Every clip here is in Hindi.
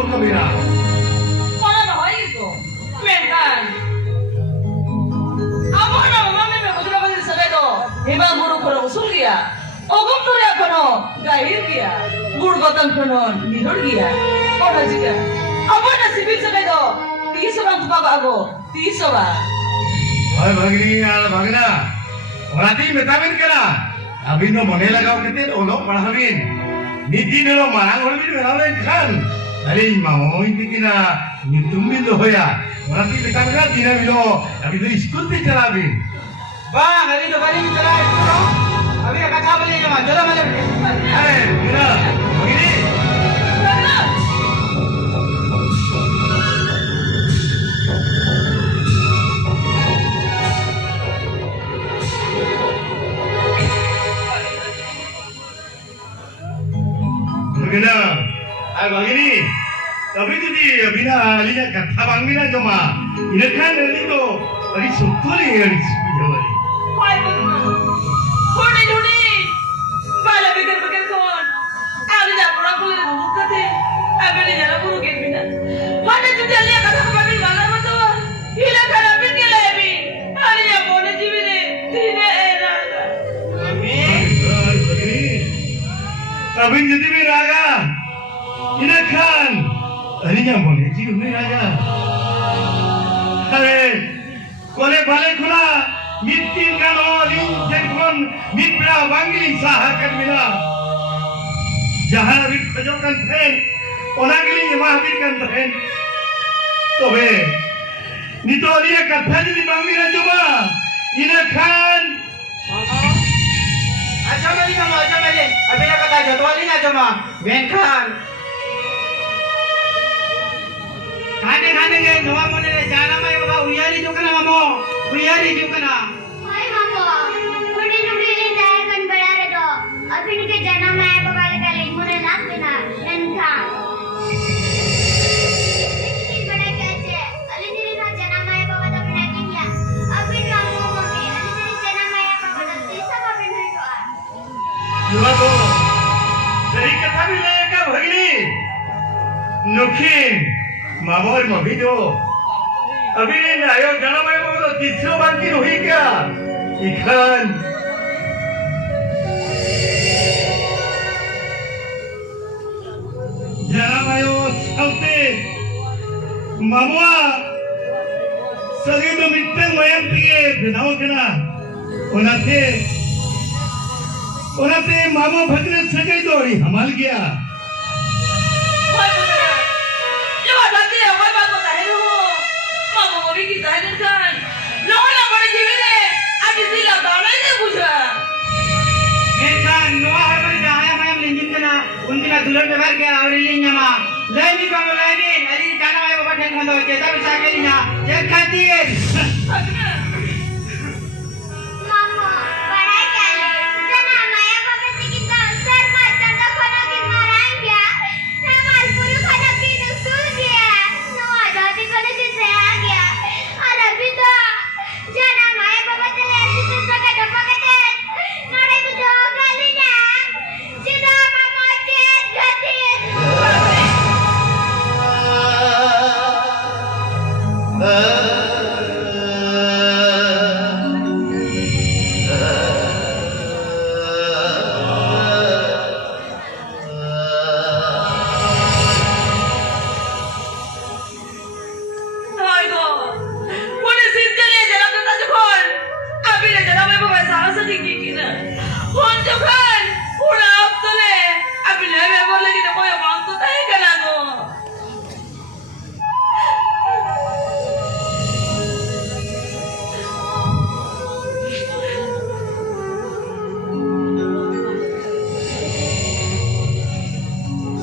Ogom kabina. Mana na hoy ito? Mentan. Amo na mami me ko ba sa bedo. Iba guru ko usul gya. Ogom to ya kono gahir gya. Gur gotan kono nidor gya. Ona jiga. Amo na sibil sa bedo. Tiso bang tumago. Tiso ba? Ay bagini al bagina. Orati metamin kara. Abin no mone lagaw ketin olok panahamin. Niti nelo marang olbin melawen kan. Dari mau inti kina nyutumin do hoya. Orati metamin kara dina bilo. Abin do school te charabin. Bang, hari itu balik kita itu dong. Abi akan kabel ini mah, jalan aja. Hey, mira, begini. Begini, begini. Tapi tu dia bina alinya kata bang bina cuma. Ini kan itu, ali sukuri ali sukuri. Hoy bang. Huni huni. Bala beker kon. Ali na pura pura bukate. Abeli jala puru ke bina. Hana tudi ali kata ko babil bala mato. Hila kala bin ke lebi. Ali ya bone jibine. Tine era. Abin jadi biraga. Ini kan. Alinya bone jibine raga. Hare. Kole bale khula. Mitin kano lin jekon mitbra bangili sahakan mina jahan bit pejokan tren onagili mahbit kan tren tobe nito dia katha jadi bangila coba ina khan Aja balik kamu, aja balik. Abi nak kata jadwal ini aja mah. Benkan. Kane ke doa mana le jana mai baba uyari juga na mamo. Uyari juga na. Hai mamo. Kudi nuri lin daya kan berada do. Abi ni ke jana mai baba le kali mune lat bina. Nenka. Ini bada kace. Ali diri na jana mai baba da bina kinya. Abi kamu mami. Ali diri jana mai baba da desa baba bina doa. Dua to dari katha bile ka bhagini nukhin mamor mabido अभी नहीं आयो जाना मैं वो तो तीसरी बार की हुई क्या इखान जाना मैं वो साउते मामुआ सगे तो मिट्टे मयम पिए बिनाओ कना उनाते मामा भगने सगे दौड़ी हमाल गया Hoy bang. Yo dati hoy bang ko tayo. Mamo mo bigi tayo kan. Lola bone jibine. Abi sila dala ni buja. Benkan, doa hai bari jaya mai linjin kana. Unkina dulan bebar ke auri linja mah. Laini kamu laini. Ali jana mai baba ten khando ceta bisa ke linya. Cek khatir. Mamo, padai kali. Jana mai baba se kita sar macam da khana ke marai gya. Samal puru khana ke nusul gya. No adati kone se saya gya. Ara bida. Jana mai baba se le se saga dapakate. Nare tu jo kali na. Sida mama ke gatin. Hoy go. Pune sinjale jana to ta jokon. Abi le jana mai baba sara sa ki na. Hon jokon. Pura aptole. Abi le me bole ki to koy bang to tai kana go.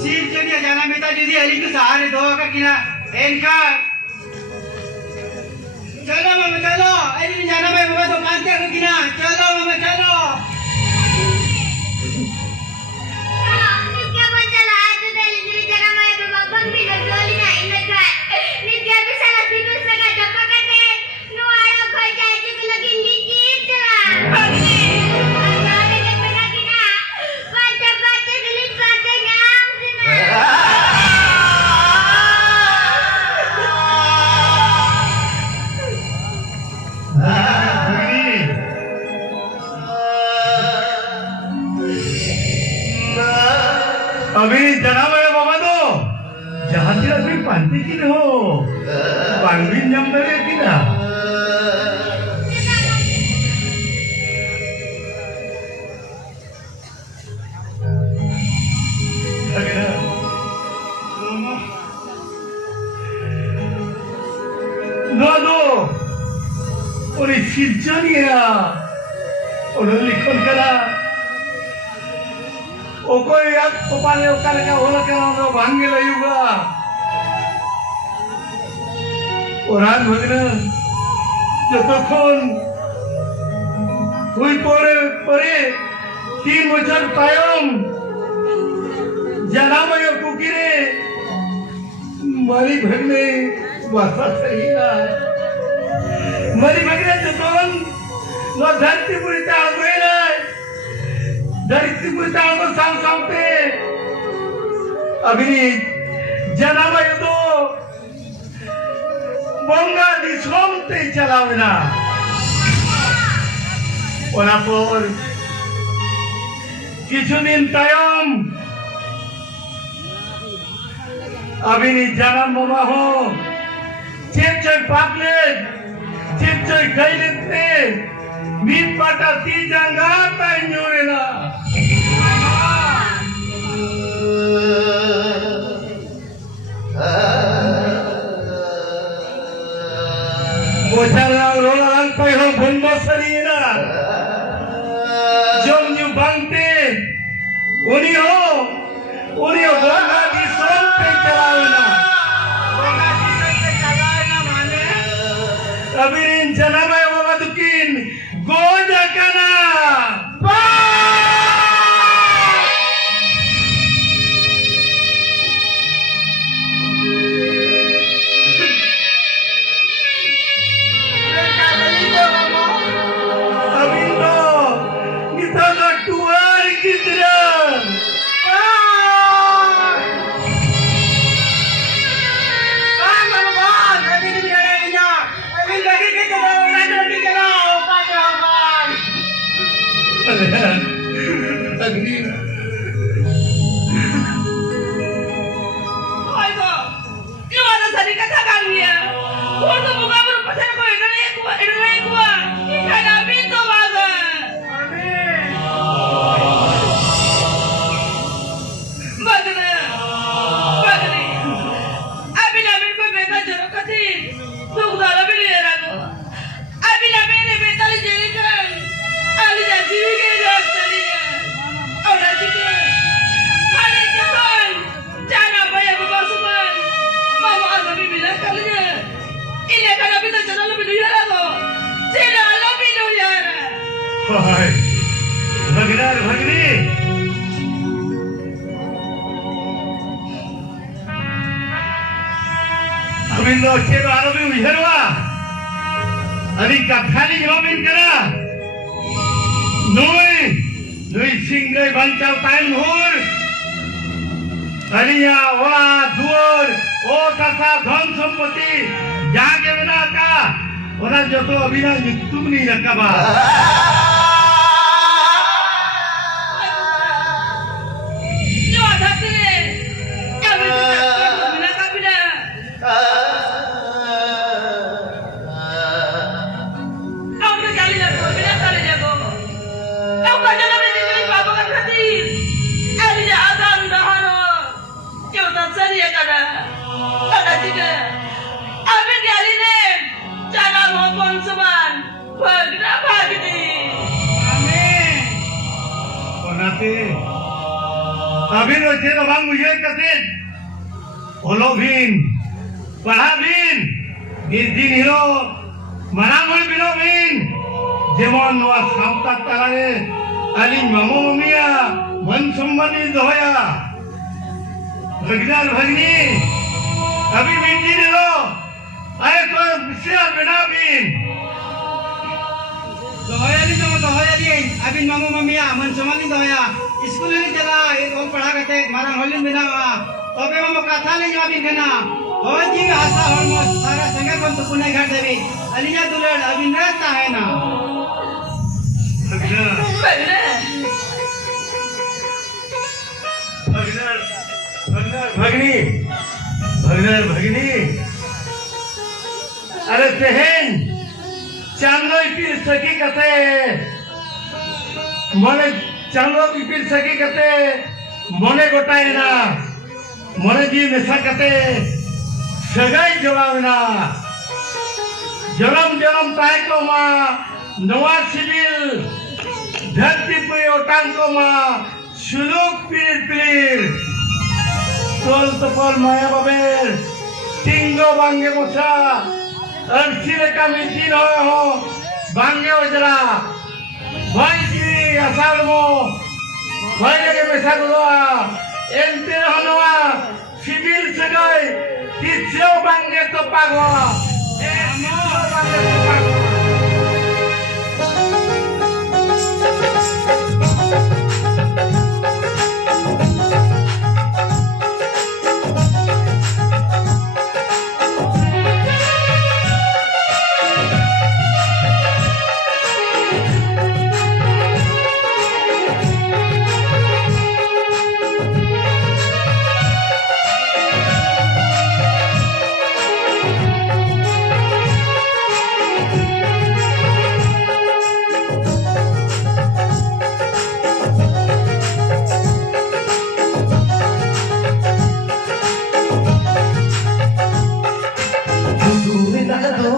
Sip jadi jana minta jadi ali ke sahare doa ka kina. Benkan. चलो मामा चलो अरे जाना भाई बाबा तो पास क्या किना चलो मामा चलो Nitya macala ito dahil diri jana mai baba bang pinagdoli na inagay. Nitya bisala sibul sa kadapakate. No araw ko jay ko laging lijit sila. Ang dami ka pinagi na. Baca-baca sulit baca nga. अभी जना मैं बाबा दो जहाँ तेरा भी पांती की हो पांगबिन जम करे की ना दो और इस सिलचरी है और लिखन करा ओकोई यार कपाले ओकाले का होला करा तो भांगे लयुगा और आज भगना जो तो कौन हुई परे परे 3 बছর तायम जना में कुकिरे मारी भगने वासा सही ना मारी भगने जो कौन नो धरती पूरी ताल गए ना धरती पूरी ताल को साम सामते अभी जना में तो बंगा दिसोम ते चलावे ना ओना पर কিছুদিন তায়ম अभी জানাম বাবা হো চেচই পাকলে চেচই গাইলেতে মিট পাটা তি জাঙ্গা তাই নরে না बोचारा रोलाल पे हो बंदो सरीना जम यू बांगते उनी हो बोगा दी सोन पे चलावना माने अभी इन जनाबे बाबा दुकिन गोजा कना भगनार भगनी अभी नो चेरो आरोपी उजरवा अभी कथाली जवाबिन करा नुई सिंगरे बंचाव टाइम होर अरिया वा दुर ओ तथा धन संपत्ति जागे बना का ओना जो तो अभी ना तुम नहीं रखा अभी नो चेरो बांग मुझे कसेट ओलो बिन पढ़ा बिन दिन हिरो मनामल बिनो बिन जेमन नवा सावता तारारे अली मामो ममिया मन सम्मानी दोया भगनार भगनी अभी बिन दिन हिरो आए को मिसिया बिना बिन दोहयाली तो दोहयाली अभी मामो ममिया मन सम्मानी दोया स्कूल में चला एक और पढ़ा करते मारा हॉलिन बिना तबे हम कथा ले जाबी कना हो जी आशा हो सारा संगे कोन तो पुणे घर देवी अलिया दुलड़ अभी रहता है ना भगना भगनी भगनी अरे तेहेन चांदो इपिल सकी कते मने चांदो इपिल सकी कते मने गोटायना मने जी मेसा कते सगाई जोड़ावना जलम जलम ताय को मा नवा सिविल धरती पे ओटांग को मा सुलूक पीर पीर तोल तपल माया बाबेर टिंगो बांगे मोसा अर्सिले का मिट्टी हो बांगे ओजरा भाई की असाल मो भाई लगे मेसा गुआ एंते हनवा सिविल सगाई तिस्यो बांगे तो पागो बांगे तो पागो Nah,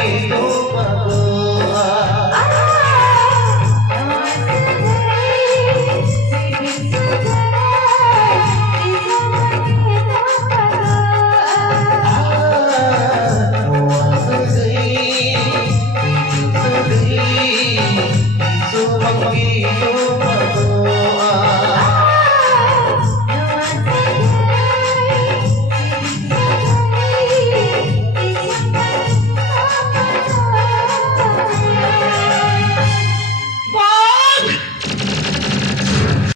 तो पागल